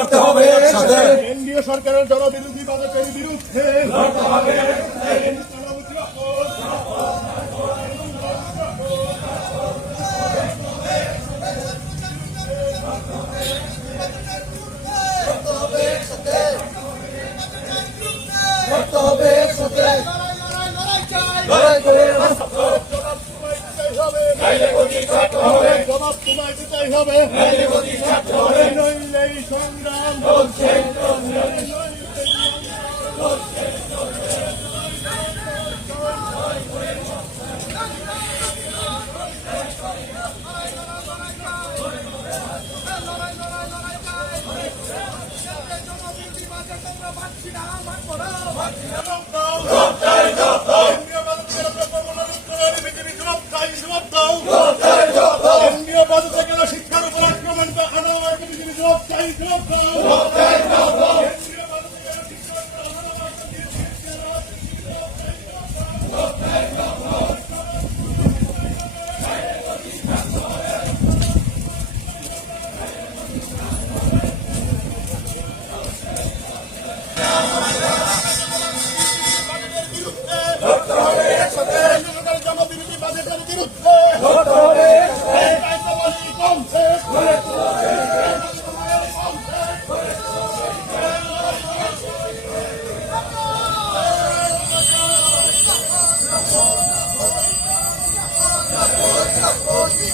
লড়তে হবে একসাথে। এনডিএ সরকারের জনবিরোধী বাজেটের বিরুদ্ধে। লড়তে হবে। জবাব তোমায় দিতেই হবে নইলে সংগ্রাম জবাব দাও। জনবিরোধী বাজেটের বিরুদ্ধে força, força, força.